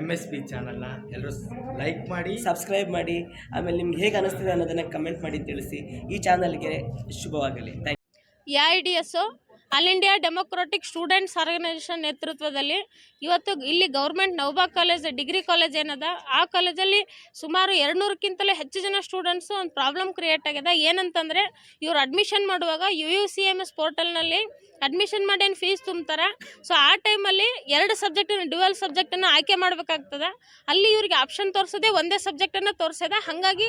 MSP ಚಾನಲ್ನ ಎಲ್ಲರೂ like ಮಾಡಿ, ಸಬ್ಸ್ಕ್ರೈಬ್ ಮಾಡಿ. ಆಮೇಲೆ ನಿಮ್ಗೆ ಹೇಗೆ ಅನಿಸ್ತಿದೆ ಅನ್ನೋದನ್ನು ಕಮೆಂಟ್ ಮಾಡಿ ತಿಳಿಸಿ. ಈ ಚಾನಲ್ಗೆ ಶುಭವಾಗಲಿ. Thank you. AIDS all India democratic students organisation ನೇತೃತ್ವದಲ್ಲಿ ಇವತ್ತು ಇಲ್ಲಿ ಗೌರ್ಮೆಂಟ್ ನವಬಾ ಕಾಲೇಜ್ ಡಿಗ್ರಿ ಕಾಲೇಜ್ ಏನದ ಆ ಕಾಲೇಜಲ್ಲಿ ಸುಮಾರು 200ಕ್ಕಿಂತಲೂ ಹೆಚ್ಚು ಜನ ಸ್ಟೂಡೆಂಟ್ಸು ಒಂದು ಪ್ರಾಬ್ಲಮ್ ಕ್ರಿಯೇಟ್ ಆಗಿದೆ. ಏನಂತಂದರೆ ಇವ್ರು ಅಡ್ಮಿಷನ್ ಮಾಡುವಾಗ UUCMS ಪೋರ್ಟಲ್ನಲ್ಲಿ ಅಡ್ಮಿಷನ್ ಮಾಡಿ ಏನು ಫೀಸ್ ತುಂಬ್ತಾರೆ. ಸೊ ಆ ಟೈಮಲ್ಲಿ 2 ಸಬ್ಜೆಕ್ಟನ್ನು ಡ್ಯುಯಲ್ ಸಬ್ಜೆಕ್ಟನ್ನು ಆಯ್ಕೆ ಮಾಡಬೇಕಾಗ್ತದೆ. ಅಲ್ಲಿ ಇವ್ರಿಗೆ ಆಪ್ಷನ್ ತೋರಿಸೋದೆ ಒಂದೇ ಸಬ್ಜೆಕ್ಟನ್ನು ತೋರಿಸೋದೆ. ಹಾಗಾಗಿ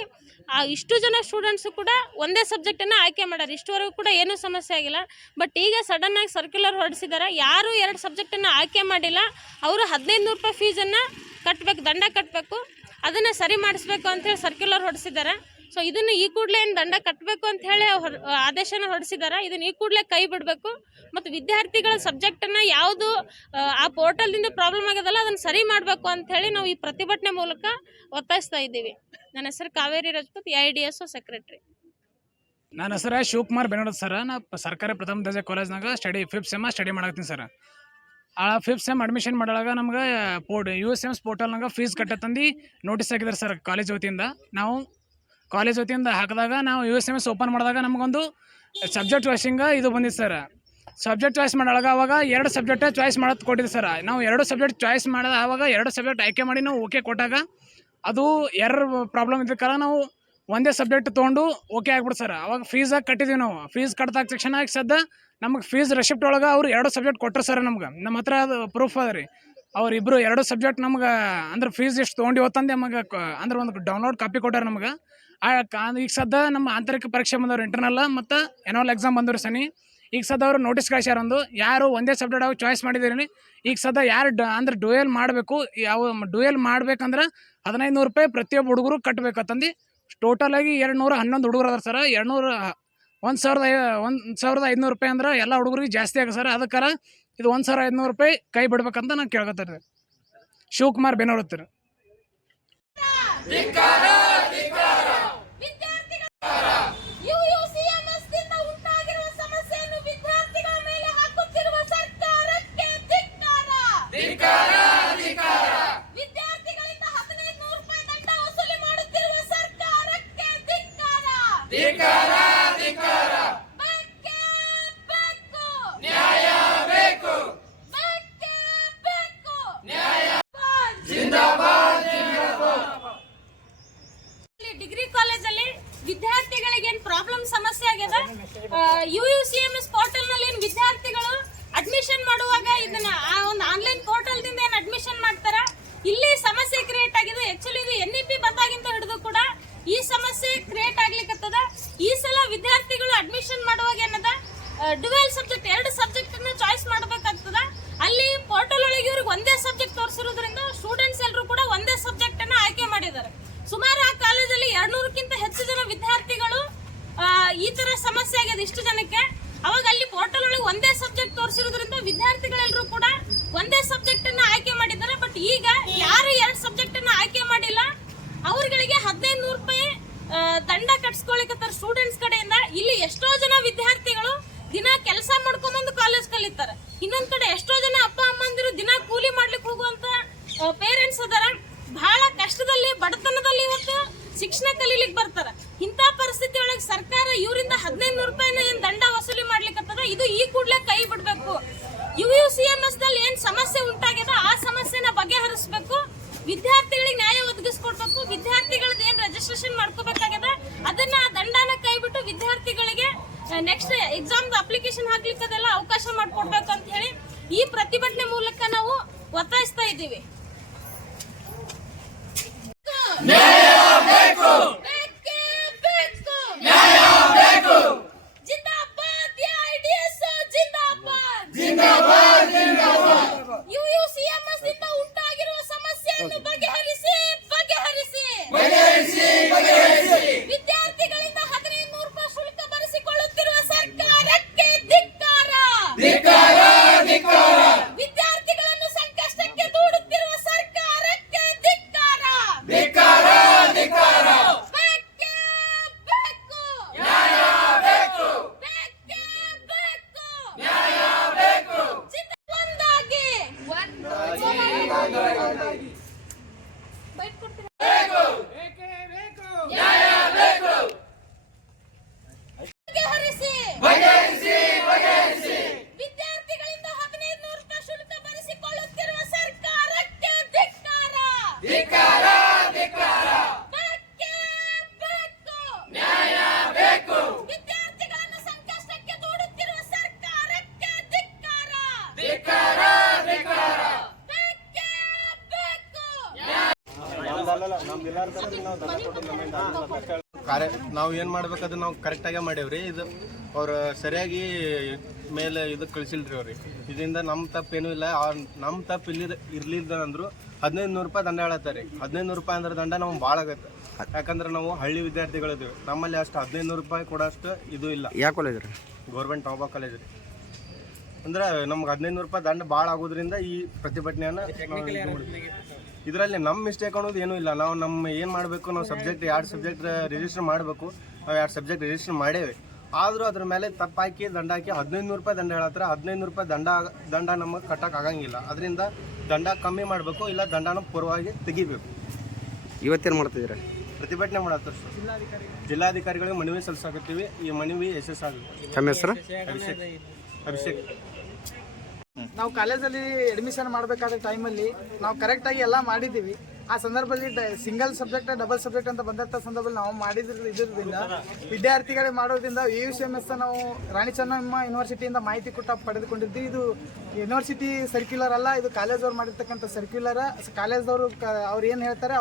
ಇಷ್ಟು ಜನ ಸ್ಟೂಡೆಂಟ್ಸು ಕೂಡ ಒಂದೇ ಸಬ್ಜೆಕ್ಟನ್ನು ಆಯ್ಕೆ ಮಾಡ್ಯಾರ. ಇಷ್ಟುವರೆಗೂ ಕೂಡ ಏನೂ ಸಮಸ್ಯೆ ಆಗಿಲ್ಲ. ಬಟ್ ಈಗ ಸಡನ್ನಾಗಿ ಸರ್ಕ್ಯುಲರ್ ಹೊರಡಿಸಿದ್ದಾರೆ. ಯಾರು 2 ಸಬ್ಜೆಕ್ಟನ್ನು ಆಯ್ಕೆ ಮಾಡಿಲ್ಲ ಅವರು 1500 ರೂಪಾಯಿ ಫೀಸನ್ನು ಕಟ್ಟಬೇಕು, ದಂಡ ಕಟ್ಟಬೇಕು. ಅದನ್ನು ಸರಿ ಮಾಡಿಸ್ಬೇಕು ಅಂಥೇಳಿ ಸರ್ಕ್ಯುಲರ್ ಹೊರಡಿಸಿದ್ದಾರೆ. ಸೊ ಇದನ್ನು ಈ ಕೂಡಲೇ ಏನು ದಂಡ ಕಟ್ಟಬೇಕು ಅಂಥೇಳಿ ಆದೇಶನ ಹೊರಡಿಸಿದ್ದಾರೆ. ಇದನ್ನು ಈ ಕೂಡಲೇ ಕೈ ಬಿಡಬೇಕು. ಮತ್ತು ವಿದ್ಯಾರ್ಥಿಗಳ ಸಬ್ಜೆಕ್ಟನ್ನು ಯಾವುದು ಆ ಪೋರ್ಟಲ್ದಿಂದ ಪ್ರಾಬ್ಲಮ್ ಆಗೋದಲ್ಲ ಅದನ್ನು ಸರಿ ಮಾಡಬೇಕು ಅಂಥೇಳಿ ನಾವು ಈ ಪ್ರತಿಭಟನೆ ಮೂಲಕ ಒತ್ತಾಯಿಸ್ತಾ ಇದ್ದೀವಿ. ನನ್ನ ಹೆಸರು ಕಾವೇರಿ ರಾಜಪೂತ್, AIDS ಸೆಕ್ರೆಟ್ರಿ. ನನ್ನ ಹೆಸರು ಶಿವಕುಮಾರ್ ಬೆನೋಡ್ ಸರ್. ನಾ ಸರ್ಕಾರಿ ಪ್ರಥಮ ದರ್ಜೆ ಕಾಲೇಜ್ನಾಗ ಫಿಫ್ತ್ ಸೆಮ್ ಸ್ಟಡಿ ಮಾಡತ್ತೀನಿ ಸರ್. ಆ ಫಿಫ್ತ್ ಸೆಮ್ ಅಡ್ಮಿಷನ್ ಮಾಡಾಗ ನಮ್ಗೆ UUCMS ಪೋರ್ಟಲ್ನಾಗ ಫೀಸ್ ಕಟ್ಟತ್ತಂದು ನೋಟಿಸ್ ಹಾಕಿದ್ದಾರೆ ಸರ್ ಕಾಲೇಜ್ ವತಿಯಿಂದ. ನಾವು ಕಾಲೇಜ್ ವತಿಯಿಂದ ಹಾಕಿದಾಗ ನಾವು UUCMS ಓಪನ್ ಮಾಡಿದಾಗ ನಮಗೊಂದು ಸಬ್ಜೆಕ್ಟ್ ಚಾಯ್ಸಿಂಗ ಇದು ಬಂದಿತ್ತು ಸರ್. ಸಬ್ಜೆಕ್ಟ್ ಚಾಯ್ಸ್ ಮಾಡಾಗ ಅವಾಗ 2 ಸಬ್ಜೆಕ್ಟ್ ಚಾಯ್ಸ್ ಮಾಡೋದು ಕೊಟ್ಟಿದ್ದು ಸರ್. ನಾವು 2 ಸಬ್ಜೆಕ್ಟ್ ಚಾಯ್ಸ್ ಮಾಡಿದ ಆವಾಗ 2 ಸಬ್ಜೆಕ್ಟ್ ಆಯ್ಕೆ ಮಾಡಿ ನಾವು ಓಕೆ ಕೊಟ್ಟಾಗ ಅದು ಎರರ್ ಪ್ರಾಬ್ಲಮ್ ಇದ್ದ ಕಾರಣ ನಾವು ಒಂದೇ ಸಬ್ಜೆಕ್ಟ್ ತೊಗೊಂಡು ಓಕೆ ಆಗ್ಬಿಡ್ತು ಸರ್. ಅವಾಗ ಫೀಸಾಗಿ ಕಟ್ಟಿದ್ದೀವಿ ನಾವು. ಫೀಸ್ ಕಟ್ಟಿದಾಗ ತಕ್ಷಣ ಈಗ ಸದ್ಯ ನಮಗೆ ಫೀಸ್ ರೆಸಿಪ್ಟ್ ಒಳಗೆ ಅವ್ರು 2 ಸಬ್ಜೆಕ್ಟ್ ಕೊಟ್ಟರು ಸರ್. ನಮ್ಮ ಹತ್ರ ಅದು ಪ್ರೂಫ್ ಅದ ರೀ. ಅವರಿಬ್ಬರು 2 ಸಬ್ಜೆಕ್ಟ್ ನಮ್ಗೆ ಅಂದ್ರೆ ಫೀಸ್ ಎಷ್ಟು ತೊಗೊಂಡು ಹೊತ್ತಂದು ನಮಗೆ ಅಂದ್ರೆ ಒಂದು ಡೌನ್ಲೋಡ್ ಕಾಪಿ ಕೊಟ್ಟಾರೆ ನಮ್ಗೆ. ಈಗ ಸದ್ಯ ನಮ್ಮ ಆಂತರಿಕ ಪರೀಕ್ಷೆ ಬಂದವ್ರು ಇಂಟರ್ನಲ್ ಮತ್ತು ಎನ್ಯುವಲ್ ಎಕ್ಸಾಮ್ ಬಂದವ್ರು ಸನಿ. ಈಗ ಸದ್ಯ ಅವರು ನೋಟಿಸ್ ಕಳಿಸ್ಯಾರ ಒಂದು ಯಾರು ಒಂದೇ ಸಬ್ಜೆಕ್ಟ್ ಅವು ಚಾಯ್ಸ್ ಮಾಡಿದ್ದೀರಿ. ಈಗ ಸದ್ಯ ಯಾರು ಅಂದ್ರೆ ಡ್ಯುಯಲ್ ಮಾಡಬೇಕು, ಯಾವ ಡ್ಯುಯಲ್ ಮಾಡ್ಬೇಕಂದ್ರೆ 1500 ರೂಪಾಯಿ ಪ್ರತಿಯೊಬ್ಬ ಹುಡುಗರು ಕಟ್ಟಬೇಕಂತಂದು ಟೋಟಲಾಗಿ 211 ಹುಡುಗರು ಅದಾರ ಸರ್. 1,500 ರೂಪಾಯಿ ಅಂದ್ರೆ ಎಲ್ಲ ಹುಡುಗರಿಗೆ ಜಾಸ್ತಿ ಆಗ ಸರ್. ಅದಕ್ಕಾರ ಇದು 1,500 ರೂಪಾಯಿ ಕೈ ಬಿಡ್ಬೇಕಂತ ನಾನು ಕೇಳ್ಕೊತಾರೆ. ಶಿವಕುಮಾರ್ ಬೆನೋರುತ್ತಾರೆ. ಡಿಗ್ರಿ ಕಾಲೇಜಲ್ಲಿ ವಿದ್ಯಾರ್ಥಿಗಳಿಗೆ ಏನು ಪ್ರಾಬ್ಲಮ್ ಸಮಸ್ಯೆ ಆಗಿದೆ. UUCMS ಪೋರ್ಟಲ್ನಲ್ಲಿ ಏನು ವಿದ್ಯಾರ್ಥಿಗಳು ಅಡ್ಮಿಷನ್ ಮಾಡುವಾಗ ಇದನ್ನ ಆ ಒಂದು ಆನ್ಲೈನ್ ಪೋರ್ಟಲ್ದಿಂದ ಏನು ಅಡ್ಮಿಷನ್ ಮಾಡ್ತಾರ, ಇಲ್ಲಿ ಸಮಸ್ಯೆ ಕ್ರಿಯೇಟ್ ಆಗಿದೆ. ಆಕ್ಚುಲಿ ಇದು NEP ಬಂದಾಗಿಂದ ಹಿಡಿದು ಕೂಡ ಈ ಸಮಸ್ಯೆ ಕ್ರಿಯೇಟ್ ಆಗ್ಲಿಕ್ಕತ್ತದ. ಈ ಸಲ ವಿದ್ಯಾರ್ಥಿಗಳು ಅಡ್ಮಿಷನ್ ಮಾಡುವಾಗ ಏನದ ಡ್ಯುಯಲ್ ಸಬ್ಜೆಕ್ಟ್ 2 ಸಬ್ಜೆಕ್ಟ್ ಅನ್ನ ಚಾಯ್ಸ್ ಮಾಡಬೇಕಾಗ್ತದ. ಅಲ್ಲಿ ಪೋರ್ಟಲ್ ಒಳಗೆ ಇವ್ರಿಗೆ ಒಂದೇ ಸಬ್ಜೆಕ್ಟ್ ತೋರಿಸಿರೋದ್ರಿಂದ ಸ್ಟೂಡೆಂಟ್ಸ್ ಎಲ್ಲರೂ ಕೂಡ ಒಂದೇ ಸಬ್ಜೆಕ್ಟ್ ಅನ್ನ ಆಯ್ಕೆ ಮಾಡಿದ್ದಾರೆ. ಸುಮಾರು ಆ ಕಾಲೇಜಲ್ಲಿ 200ಕ್ಕಿಂತ ಹೆಚ್ಚು ಜನ ವಿದ್ಯಾರ್ಥಿಗಳು ಈ ತರ ಸಮಸ್ಯೆ ಆಗಿದೆ ಇಷ್ಟು ಜನಕ್ಕೆ. ಅವಾಗ ಅಲ್ಲಿ ಪೋರ್ಟಲ್ ಒಳಗೆ ಒಂದೇ ಸಬ್ಜೆಕ್ಟ್ ತೋರಿಸಿರೋದ್ರಿಂದ ವಿದ್ಯಾರ್ಥಿಗಳೆಲ್ಲರೂ ಕೂಡ ಒಂದೇ ಸಬ್ಜೆಕ್ಟ್ ಅನ್ನ ಆಯ್ಕೆ ಮಾಡಿದ್ದಾರೆ. ಬಟ್ ಈಗ ಯಾರು 2 ಸಬ್ಜೆಕ್ಟ್ ಅನ್ನ ಆಯ್ಕೆ ಮಾಡಿಲ್ಲ ಅವ್ರಗಳಿಗೆ 1500 ರೂಪಾಯಿ ದಂಡ ಕಟ್ಸ್ಕೊಳಿಕತ್ತಾರೆ ಸ್ಟೂಡೆಂಟ್ಸ್ ಕಡೆಯಿಂದ. ಇಲ್ಲಿ ಎಷ್ಟೋ ಜನ ವಿದ್ಯಾರ್ಥಿಗಳು ದಿನ ಕೆಲಸ ಮಾಡ್ಕೊಂಡ್ಬಂದು ಕಾಲೇಜ್ ಕಲಿತಾರೆ. ಇನ್ನೊಂದ್ ಕಡೆ ಎಷ್ಟೋ ಜನ ಅಪ್ಪ ಅಮ್ಮಂದಿರು ದಿನ ಕೂಲಿ ಮಾಡ್ಲಿಕ್ಕೆ ಹೋಗುವಂತ ಪೇರೆಂಟ್ಸ್ ಅದಾರ. ಬಹಳ ಕಷ್ಟದಲ್ಲಿ ಬಡತನದಲ್ಲಿ ಇವತ್ತು ಶಿಕ್ಷಣ ಕಲೀಲಿಕ್ಕೆ ಬರ್ತಾರ. ಇಂಥ ಪರಿಸ್ಥಿತಿ ಒಳಗೆ ಸರ್ಕಾರ ಇವರಿಂದ 1500 ರೂಪಾಯಿನ ಏನ್ ದಂಡ ವಸೂಲಿ ಮಾಡ್ಲಿಕ್ಕತ್ತದ, ಇದು ಈ ಕೂಡಲೇ ಕೈ ಬಿಡಬೇಕು. UUCMS ದಲ್ಲಿ ಏನ್ ಸಮಸ್ಯೆ ಉಂಟಾಗಿದೆ ಆ ಸಮಸ್ಯೆನ ಬಗೆಹರಿಸಬೇಕು. ವಿದ್ಯಾರ್ಥಿಗಳಿಗೆ ನ್ಯಾಯ ಒದಗಿಸ್ಕೊಡ್ಬೇಕು. ವಿದ್ಯಾರ್ಥಿಗಳದ್ದು ಏನ್ ರಿಜಿಸ್ಟ್ರೇಷನ್ ಮಾಡ್ಕೋಬೇಕಾಗಿದೆ ಅದನ್ನ ದಂಡನ ಕೈ ಬಿಟ್ಟು ವಿದ್ಯಾರ್ಥಿಗಳಿಗೆ ನೆಕ್ಸ್ಟ್ ಎಕ್ಸಾಮ್ ಅಪ್ಲಿಕೇಶನ್ ಹಾಕ್ಲಿಕ್ಕೆ ಅದೆಲ್ಲ ಅವಕಾಶ ಮಾಡಿಕೊಡ್ಬೇಕು ಅಂತ ಹೇಳಿ ಈ ಪ್ರತಿಭಟನೆ ಮೂಲಕ ನಾವು ಒತ್ತಾಯಿಸ್ತಾ ಇದ್ದೀವಿ. UUCMS ಇಂದ ಉಂಟಾಗಿರುವ ಸಮಸ್ಯೆಯನ್ನು ಬಗೆಹರಿಸಿ ವಿದ್ಯಾರ್ಥಿಗಳಿಂದ 1500 ರೂಪಾಯಿ ಶುಲ್ಕ ಭರಿಸಿಕೊಳ್ಳುತ್ತಿರುವ ಸರ್ಕಾರಕ್ಕೆ ಧಿಕ್ಕಾರ. ವಿದ್ಯಾರ್ಥಿಗಳನ್ನು ಸಂಕಷ್ಟಕ್ಕೆ ದೂಡುತ್ತಿರುವ ಸರ್ಕಾರಕ್ಕೆ ಧಿಕ್ಕಾರ. ನಾವು ಏನು ಮಾಡ್ಬೇಕಾದ್ರೆ ನಾವು ಕರೆಕ್ಟಾಗೆ ಮಾಡೇವ್ರಿ. ಇದು ಅವ್ರು ಸರಿಯಾಗಿ ಮೇಲೆ ಇದು ಕಳಿಸಿಲ್ರಿ ಅವ್ರಿಗೆ. ಇದರಿಂದ ನಮ್ಮ ತಪ್ಪೇನೂ ಇಲ್ಲ. ನಮ್ಮ ತಪ್ಪು ಇರ್ಲಿಲ್ಲ ಅಂದ್ರು 1500 ರೂಪಾಯಿ ದಂಡ ಹೇಳತ್ತಾರೆ. 1500 ರೂಪಾಯಿ ಅಂದ್ರೆ ದಂಡ ನಮ್ಗೆ ಭಾಳ ಆಗತ್ತೆ. ಯಾಕಂದ್ರೆ ನಾವು ಹಳ್ಳಿ ವಿದ್ಯಾರ್ಥಿಗಳಿದ್ದೀವಿ. ನಮ್ಮಲ್ಲಿ ಅಷ್ಟು 1500 ರೂಪಾಯಿ ಕೊಡೋಷ್ಟು ಇದು ಇಲ್ಲ. ಯಾವ ಕಾಲೇಜ್ ರೀ? ಗೌರ್ಮೆಂಟ್ ಟಾಬಾ ಕಾಲೇಜ್ ರೀ. ಅಂದ್ರೆ ನಮ್ಗೆ 1500 ರೂಪಾಯಿ ದಂಡ ಭಾಳ ಆಗೋದ್ರಿಂದ ಈ ಪ್ರತಿಭಟನೆಯನ್ನು ಇದರಲ್ಲಿ ನಮ್ಮ ಮಿಸ್ಟೇಕ್ ಅನ್ನೋದು ಏನೂ ಇಲ್ಲ. ನಾವು ಏನು ಮಾಡಬೇಕು, ನಾವು ಸಬ್ಜೆಕ್ಟ್ 2 ಸಬ್ಜೆಕ್ಟ್ ರಿಜಿಸ್ಟರ್ ಮಾಡಬೇಕು. ನಾವು 2 ಸಬ್ಜೆಕ್ಟ್ ರಿಜಿಸ್ಟರ್ ಮಾಡೇವೆ. ಆದರೂ ಅದ್ರ ಮೇಲೆ ತಪ್ಪಾಕಿ ದಂಡ ಹಾಕಿ 1500 ರೂಪಾಯಿ ದಂಡ ಹೇಳತ್ತಾರೆ. 1500 ರೂಪಾಯಿ ದಂಡ ನಮಗೆ ಕಟ್ಟಕ್ಕೆ ಆಗಂಗಿಲ್ಲ. ಅದರಿಂದ ದಂಡ ಕಮ್ಮಿ ಮಾಡಬೇಕು, ಇಲ್ಲ ದಂಡನ ಪೂರ್ವವಾಗಿ ತೆಗಿಬೇಕು. ಇವತ್ತೇನು ಮಾಡ್ತಿದ್ದೀರಾ? ಪ್ರತಿಭಟನೆ ಮಾಡತ್ತಾರೆ ಸರ್. ಜಿಲ್ಲಾಧಿಕಾರಿಗಳಿಗೆ ಮನವಿ ಸಲ್ಲಿಸಾಕತ್ತೀವಿ. ಈ ಮನವಿ ಯಶಸ್ಸಾಗುತ್ತೆ. ತಮ್ಮ ಹೆಸರು? ಅಭಿಷೇಕ್. ನಾವು ಕಾಲೇಜಲ್ಲಿ ಅಡ್ಮಿಷನ್ ಮಾಡಬೇಕಾದ ಟೈಮಲ್ಲಿ ನಾವು ಕರೆಕ್ಟಾಗಿ ಎಲ್ಲ ಮಾಡಿದ್ದೀವಿ. ಆ ಸಂದರ್ಭದಲ್ಲಿ ಸಿಂಗಲ್ ಸಬ್ಜೆಕ್ಟ್ ಡಬಲ್ ಸಬ್ಜೆಕ್ಟ್ ಅಂತ ಬಂದಂಥ ಸಂದರ್ಭದಲ್ಲಿ ನಾವು ಇದರಿಂದ ವಿದ್ಯಾರ್ಥಿಗಳಿಗೆ ಮಾಡೋದ್ರಿಂದ UUCMS ನಾವು ರಾಣಿ ಚೆನ್ನಮ್ಮ ಯೂನಿವರ್ಸಿಟಿಯಿಂದ ಮಾಹಿತಿ ಪಡೆದುಕೊಂಡಿದ್ವಿ. ಇದು ಯೂನಿವರ್ಸಿಟಿ ಸರ್ಕ್ಯುಲರ್ ಅಲ್ಲ, ಇದು ಕಾಲೇಜವ್ರು ಮಾಡಿರ್ತಕ್ಕಂಥ ಸರ್ಕ್ಯುಲರ್. ಕಾಲೇಜ್ದವರು ಅವ್ರು ಏನು ಹೇಳ್ತಾರೆ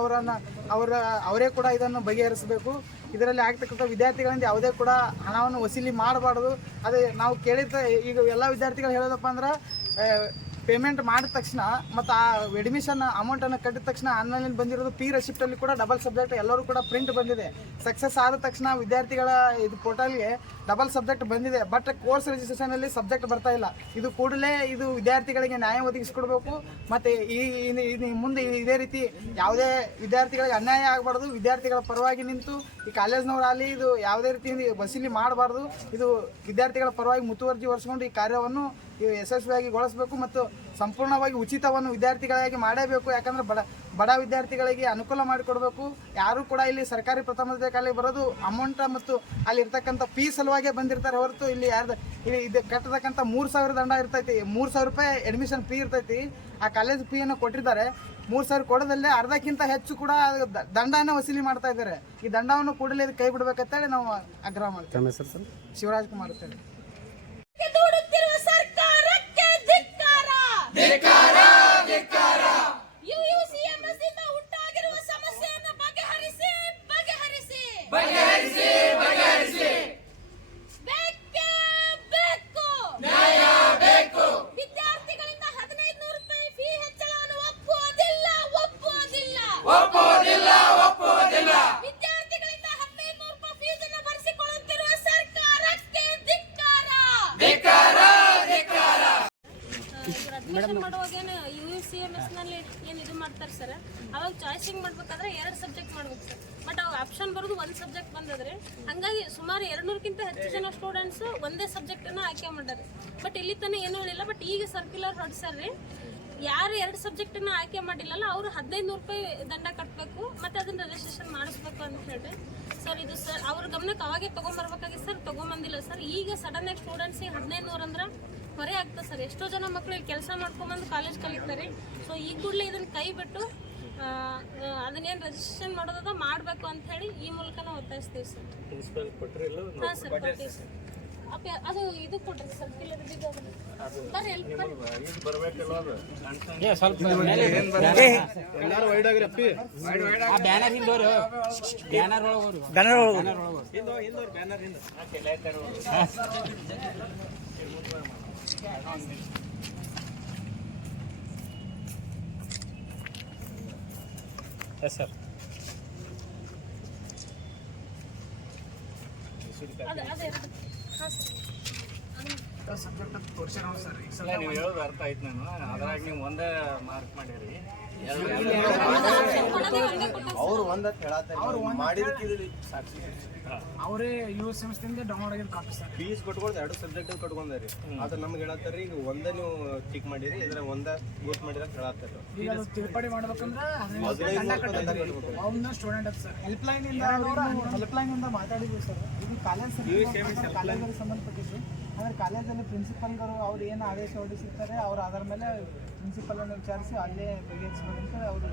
ಅವರೇ ಕೂಡ ಇದನ್ನು ಬಗೆಹರಿಸಬೇಕು. ಇದರಲ್ಲಿ ಆಗ್ತಕ್ಕಂಥ ವಿದ್ಯಾರ್ಥಿಗಳಿಂದ ಯಾವುದೇ ಕೂಡ ಹಣವನ್ನು ವಸೂಲಿ ಮಾಡಬಾರ್ದು. ಅದೇ ನಾವು ಕೇಳಿದ ಈಗ ಎಲ್ಲ ವಿದ್ಯಾರ್ಥಿಗಳು ಹೇಳೋದಪ್ಪ ಅಂದ್ರೆ ಪೇಮೆಂಟ್ ಮಾಡಿದ ತಕ್ಷಣ ಮತ್ತು ಆ ಅಡ್ಮಿಷನ್ ಅಮೌಂಟನ್ನು ಕಟ್ಟಿದ ತಕ್ಷಣ ಆನ್ಲೈನಲ್ಲಿ ಬಂದಿರೋದು ಪಿ ರೆಸಿಪ್ಟಲ್ಲಿ ಕೂಡ ಡಬಲ್ ಸಬ್ಜೆಕ್ಟ್ ಎಲ್ಲರೂ ಕೂಡ ಪ್ರಿಂಟ್ ಬಂದಿದೆ. ಸಕ್ಸಸ್ ಆದ ತಕ್ಷಣ ವಿದ್ಯಾರ್ಥಿಗಳ ಇದು ಪೋರ್ಟಲ್ಗೆ ಡಬಲ್ ಸಬ್ಜೆಕ್ಟ್ ಬಂದಿದೆ. ಬಟ್ ಕೋರ್ಸ್ ರಿಜಿಸ್ಟ್ರೇಷನಲ್ಲಿ ಸಬ್ಜೆಕ್ಟ್ ಬರ್ತಾ ಇಲ್ಲ. ಇದು ಕೂಡಲೇ ಇದು ವಿದ್ಯಾರ್ಥಿಗಳಿಗೆ ನ್ಯಾಯ ಒದಗಿಸಿಕೊಡ್ಬೇಕು. ಮತ್ತು ಈ ಮುಂದೆ ಇದೇ ರೀತಿ ಯಾವುದೇ ವಿದ್ಯಾರ್ಥಿಗಳಿಗೆ ಅನ್ಯಾಯ ಆಗಬಾರ್ದು. ವಿದ್ಯಾರ್ಥಿಗಳ ಪರವಾಗಿ ನಿಂತು ಈ ಕಾಲೇಜ್ನವರಲ್ಲಿ ಇದು ಯಾವುದೇ ರೀತಿ ವಸೂಲಿ ಮಾಡಬಾರ್ದು. ಇದು ವಿದ್ಯಾರ್ಥಿಗಳ ಪರವಾಗಿ ಮುತುವರ್ಜಿ ವಹಿಸ್ಕೊಂಡು ಈ ಕಾರ್ಯವನ್ನು ಯಶಸ್ವಿಯಾಗಿ ಗೊಳಿಸಬೇಕು ಮತ್ತು ಸಂಪೂರ್ಣವಾಗಿ ಉಚಿತವನ್ನು ವಿದ್ಯಾರ್ಥಿಗಳಿಗೆ ಮಾಡೇಬೇಕು. ಯಾಕಂದ್ರೆ ಬಡ ವಿದ್ಯಾರ್ಥಿಗಳಿಗೆ ಅನುಕೂಲ ಮಾಡಿಕೊಡ್ಬೇಕು. ಯಾರು ಕೂಡ ಇಲ್ಲಿ ಸರ್ಕಾರಿ ಪ್ರಥಮ ದರ್ಜೆ ಕಾಲೇಜಿಗೆ ಬರೋದು ಅಮೌಂಟ್ ಮತ್ತು ಅಲ್ಲಿ ಇರ್ತಕ್ಕಂಥ ಫೀ ಸಲುವಾಗೇ ಬಂದಿರ್ತಾರೆ ಹೊರತು ಇಲ್ಲಿ ಇದು ಕಟ್ಟತಕ್ಕಂಥ 3000 ದಂಡ ಇರ್ತೈತಿ. 3000 ರೂಪಾಯಿ ಅಡ್ಮಿಷನ್ ಫೀ ಇರ್ತೈತಿ. ಆ ಕಾಲೇಜ್ ಫೀಯನ್ನು ಕೊಟ್ಟಿದ್ದಾರೆ. 3000 ಕೊಡೋದಲ್ಲೇ ಅರ್ಧಕ್ಕಿಂತ ಹೆಚ್ಚು ಕೂಡ ದಂಡನ ವಸೂಲಿ ಮಾಡ್ತಾ ಇದ್ದಾರೆ. ಈ ದಂಡವನ್ನು ಕೂಡಲೇ ಕೈ ಬಿಡ್ಬೇಕಂತೇಳಿ ನಾವು ಆಗ್ರಹ ಮಾಡ್ತೀವಿ. ತಮ್ಮ ಹೆಸರು ಸರ್? ಶಿವರಾಜ್ ಕುಮಾರ್ ಅಂತೇಳಿ. ದೂಡುತ್ತಿರುವ ಸರ್ಕಾರಕ್ಕೆ ಧಿಕ್ಕಾರ. UUCMS ಇಂದ ಉಂಟಾಗಿರುವ ಸಮಸ್ಯೆಯನ್ನು ಬಗೆಹರಿಸಿ. ಬೇಕೇ ಬೇಕು. ನ್ಯಾಯ ಬೇಕು. ವಿದ್ಯಾರ್ಥಿಗಳಿಂದ 1500 ರೂಪಾಯಿ ಫೀ ಹೆಚ್ಚಳವನ್ನು ಒಪ್ಪುವುದಿಲ್ಲ. ವಿದ್ಯಾರ್ಥಿಗಳಿಂದ 1500 ರೂಪಾಯಿ ಫೀಸನ್ನು ಭರಿಸಿಕೊಳ್ಳುತ್ತಿರುವ ಸರ್ಕಾರಕ್ಕೆ ಧಿಕ್ಕಾರ. ಅಡ್ಮಿಷನ್ ಮಾಡುವಾಗ ಏನು UUCMS ನಲ್ಲಿ ಏನು ಇದು ಮಾಡ್ತಾರೆ ಸರ್, ಅವಾಗ ಚಾಯ್ಸಿಂಗ್ ಮಾಡ್ಬೇಕಾದ್ರೆ 2 ಸಬ್ಜೆಕ್ಟ್ ಮಾಡ್ಬೇಕು ಸರ್. ಬಟ್ ಅವಾಗ ಆಪ್ಷನ್ ಬರೋದು 1 ಸಬ್ಜೆಕ್ಟ್ ಬಂದದ್ರೆ, ಹಂಗಾಗಿ ಸುಮಾರು 200ಕ್ಕಿಂತ ಹೆಚ್ಚು ಜನ ಸ್ಟೂಡೆಂಟ್ಸ್ ಒಂದೇ ಸಬ್ಜೆಕ್ಟನ್ನು ಆಯ್ಕೆ ಮಾಡ್ಯಾರ. ಬಟ್ ಇಲ್ಲಿ ತನಕ ಏನೂ ಹೇಳಿಲ್ಲ. ಬಟ್ ಈಗ ಸರ್ಕ್ಯುಲರ್ ಹೊಡ್ಸಾರ್ರಿ, ಯಾರು 2 ಸಬ್ಜೆಕ್ಟನ್ನು ಆಯ್ಕೆ ಮಾಡಿಲ್ಲಲ್ಲ ಅವರು 1500 ರೂಪಾಯಿ ದಂಡ ಕಟ್ಟಬೇಕು ಮತ್ತು ಅದನ್ನ ರಿಜಿಸ್ಟ್ರೇಷನ್ ಮಾಡಿಸ್ಬೇಕು ಅಂತ ಹೇಳಿ ಸರ್. ಇದು ಸರ್ ಅವ್ರ ಗಮನಕ್ಕೆ ಅವಾಗೆ ತೊಗೊಂಬರ್ಬೇಕಾಗಿತ್ತು ಸರ್, ತೊಗೊಂಬಂದಿಲ್ಲ ಸರ್. ಈಗ ಸಡನ್ನಾಗಿ ಸ್ಟೂಡೆಂಟ್ಸಿಗೆ 1500 ಅಂದ್ರೆ ಹೊರೆ ಆಗ್ತದೆ ಸರ್. ಎಷ್ಟೋ ಜನ ಮಕ್ಕಳು ಇಲ್ಲಿ ಕೆಲಸ ಮಾಡ್ಕೊಂಬಂದು ಕಾಲೇಜ್ ಕಲಿತಾರೆ. ಸೊ ಈ ಕೂಡಲೇ ಇದನ್ನು ಕೈ ಬಿಟ್ಟು ಅದನ್ನೇನು ರಿಜಿಸ್ಟ್ರೇಷನ್ ಮಾಡೋದ ಮಾಡಬೇಕು ಅಂತ ಹೇಳಿ ಈ ಮೂಲಕ ನಾವು ಒತ್ತಾಯಿಸ್ತೀವಿ ಸರ್. ಹಾಂ ಸರ್, ಕೊಡ್ತೀವಿ ಸರ್. ಅದು ಇದು ಕೊಡ್ರಿ ಸರ್, ಬರ್ರಿ ಎಸ್ ಸರ್. ಅದೇ ಹಾಂ ಸಬ್ಜೆಕ್ಟ್ ತೋರಿಸಿರೋ ಸರ್. ಈ ಸಲ ನೀವು ಹೇಳೋದು ಅರ್ಥ ಆಯ್ತು. ನಾನು ಅದ್ರಾಗ ನೀವು ಒಂದೇ ಮಾರ್ಕ್ ಮಾಡಿರಿ. ಅವ್ರು ಒಂದ ಹೇಳತ್ತಾರೆ ಮಾಡಿದಕ್ಕೆ ಸಾಕ್ಷಿ ಅವರೇ UUCMS ಡೌನ್ಲೋಡ್ ಆಗಿರೋ ಕಾಪಿ ಸರ್. ಫೀಸ್ ಕೊಟ್ಕೊಂಡು 2 ಸಬ್ಜೆಕ್ಟ್ ಕೊಟ್ಕೊಂಡಾರಿ. ಆದ್ರೆ ನಮ್ಗೆ ಹೇಳತ್ತಾರ ಈಗ ಒಂದೇ ನೀವು ಟಿಕ್ ಮಾಡಿರಿ, ಇದ್ರ ಒಂದ ಗೋತ್ ಮಾಡಿರ ಹೇಳತ್ತಾರ. ಈಗ ಅದು ತಿಳ್ಪಡಿ ಮಾಡ್ಬೇಕಂದ್ರೆ ಅವನ್ನ ಸ್ಟೂಡೆಂಟ್ ಅಂತ ಸರ್. ಹೆಲ್ಪ್ಲೈನ್ ಇಂದ ಮಾತಾಡಿದ್ವಿ ಸರ್. ಇದು ಕಾಲೇಜಿಗೆ ಸಂಬಂಧಪಟ್ಟಿದ್ದು. ಅಂದರೆ ಕಾಲೇಜಲ್ಲಿ ಪ್ರಿನ್ಸಿಪಲ್ಗಳು ಅವ್ರು ಏನು ಆದೇಶ ಹೊರಡಿಸಿರ್ತಾರೆ ಅವ್ರು ಅದರ ಮೇಲೆ ಪ್ರಿನ್ಸಿಪಲನ್ನು ವಿಚಾರಿಸಿ ಅಲ್ಲೇ ಬಗೆಹರಿಸಬೇಕಂತ ಅವರು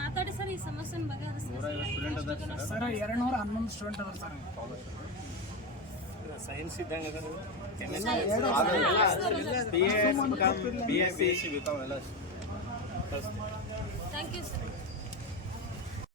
ಮಾತಾಡಿ ಸರ್. ಈ ಸಮಸ್ಯೆನ ಬಗೆಹರಿಸಿ ಸರ್. 211 ಸ್ಟೂಡೆಂಟ್ ಅದಾರ ಸರ್. ಸೈನ್ಸ್ ಇದ್ದಂಗೆ ಸರ್. BSc BCom ಎಲ್ಲ ಥ್ಯಾಂಕ್ ಯು ಸರ್.